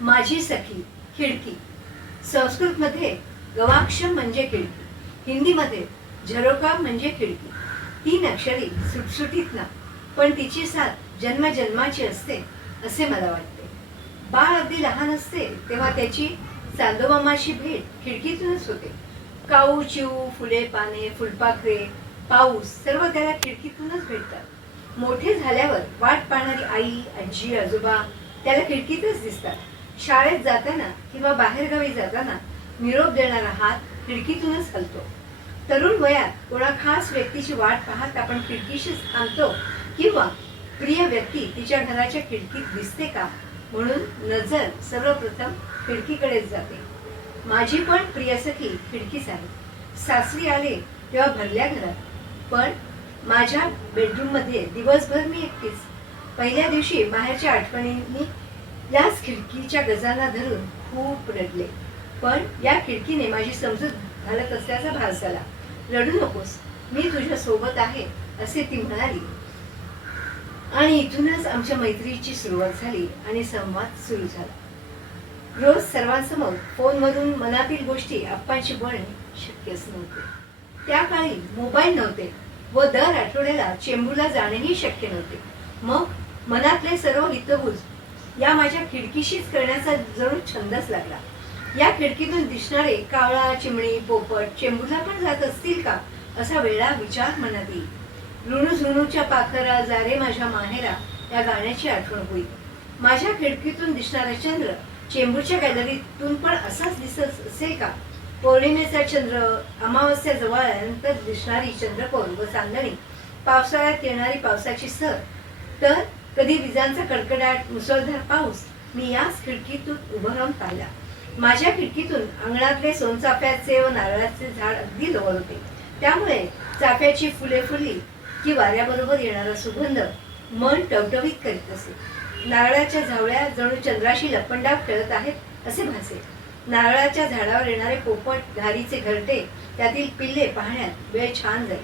माझी सखी खिडकी. संस्कृतमध्ये गवाक्ष म्हणजे खिडकी. हिंदीमध्ये झरोका म्हणजे खिडकी. तीन अक्षरी सुटसुटीत ना पण तिची साथ जन्मजन्माची असते असे मला वाटते. बाळ अगदी लहान असते तेव्हा त्याची चांदोमामाशी भेट खिडकीतूनच होते. काऊ चिऊ फुले पाने फुलपाखरे पाऊस सर्व त्याला खिडकीतूनच भेटतात. मोठे झाल्यावर वाट पाहणारी आई आजी आजोबा त्याला खिडकीतच दिसतात. शाळेत जाताना किंवा बाहेरगावी जाताना निरोप देणारा हात खिडकीतूनच हलतो. तरुण वयात कोणा खास व्यक्तीची वाट पाहत आपण खिडकीशीच थांबतो किंवा प्रिय व्यक्ती तिच्या घराच्या खिडकीत दिसते का म्हणून नजर सर्वप्रथम खिडकीकडेच जाते. माझी पण प्रिय सखी खिडकीच आहे. सासरी आले तेव्हा भरल्या घरात. पण माझ्या बेडरूममध्ये दिवसभर मी एकटीच. पहिल्या दिवशी बाहेरच्या आठवणींनी याच खिडकीच्या गजाला धरून खूप रडले. पण या खिडकीने माझी समजूत घालत असल्याचा भास झाला. रडू नकोस मी तुझ्या सोबत आहे असे ती म्हणाली. आणि इथूनच आमच्या मैत्रीची सुरुवात झाली आणि संवाद सुरू झाला. रोज सर्वांसमोर फोनमधून मनातील गोष्टी आप्पांशी बोलणे शक्यच नव्हते. त्या काळी मोबाईल नव्हते व दर आठवड्याला चेंबूरला जाणेही शक्य नव्हते. मग मनातले सर्व हितगुज या माझ्या खिडकीशीच करण्याचा जणू छंदच लागला. या खिडकीतून दिसणारे कावळा चिमणी पोपट चेंबूला पण जात असतील का? असा वेळा विचार मनात येईल. रुणू झुणूच्या पाखरा जारे माझ्या माहेरा या गाण्याची आठवण होईल. माझ्या खिडकीतून दिसणारा चंद्र चेंबूरच्या गॅलरीतून पण असाच दिसत असेल का? पौर्णिमेचा चंद्र अमावस्या जवळ आल्यानंतर दिसणारी चंद्रकोर व चांदणी पावसाळ्यात येणारी पावसाची सर तर कधी विजांचा कडकडाट मुसळधार पाऊस मी याच खिडकीतून उभं राहून पाहिला. माझ्या खिडकीतून अंगणातले सोनचाफ्याचे व नारळाचे झाड अगदी जवळ होते. त्यामुळे चाफ्याची फुले फुली की वाऱ्याबरोबर येणारा सुगंध मन टवटवीत करीत असे. नारळाच्या झावळ्या जणू चंद्राशी लपंडाव खेळत आहेत असे भासे. नारळाच्या झाडावर येणारे पोपट घारीचे घरटे त्यातील पिल्ले पाहण्यात वेळ छान जाईल.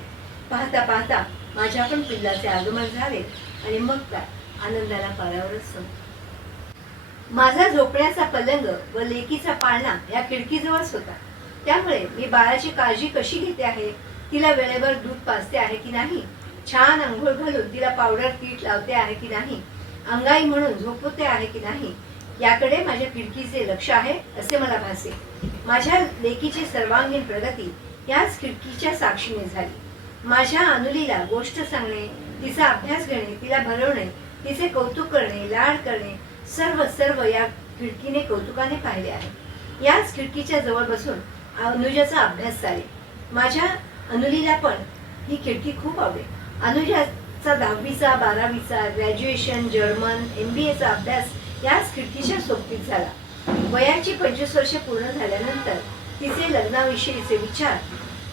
पाहता पाहता माझ्या पण पिल्लाचे आगमन झाले. आणि मग काय? आनंदाला पारावरच संपला माझा झोपण्याचा पलंग व लेकीचा पाळणा या खिडकीजवळच होता. त्यामुळे मी बाळाची काळजी कशी घेते आहे? तिला वेळेवर दूध पाजते आहे की नाही? छान आंघोळ घालून तिला पावडर पीठ लावते आहे की नाही? अंगाई म्हणून झोपवते आहे की नाही? याकडे माझ्या खिडकीचे लक्ष आहे असे मला भासे माझ्या लेकीची सर्वांगीण प्रगती याच खिडकीच्या साक्षीने झाली. माझ्या अनुलीला गोष्ट सांगणे तिचा अभ्यास घेणे तिला भरवणे तिचे कौतुक करणे लाड करणे सर्व सर्व या खिडकीने कौतुकाने पाहिले आहे. याच खिडकीच्या जवळ बसून अनुजाचा अभ्यास चाले. माझ्या अनुलीला पण ही खिडकी खूप आवडेल अनुजाचा दहावीचा बारावीचा ग्रॅज्युएशन जर्मन एम बी एचा अभ्यास याच खिडकीच्या सोबतीत झाला. वयाची पंचवीस वर्षे पूर्ण झाल्यानंतर तिचे लग्नाविषयीचे विचार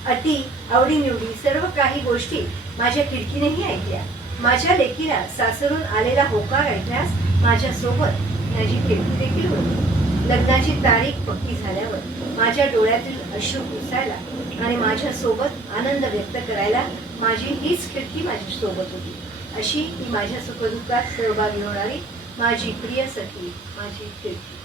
अटी आवडीनिवडी सर्व काही गोष्टी माझ्या खिडकीनेही ऐकल्या. माझ्या लेकीला सासरून आलेला होकार ऐकल्यास माझ्यासोबत माझी खिडकी देखील होती. लग्नाची तारीख पक्की झाल्यावर माझ्या डोळ्यातील अश्रू पुसायला आणि माझ्यासोबत आनंद व्यक्त करायला माझी हीच खिडकी माझ्यासोबत सोबत होती. अशी ती माझ्या सुखदुःखात सहभागी होणारी माझी प्रिय सखी माझी खिडकी.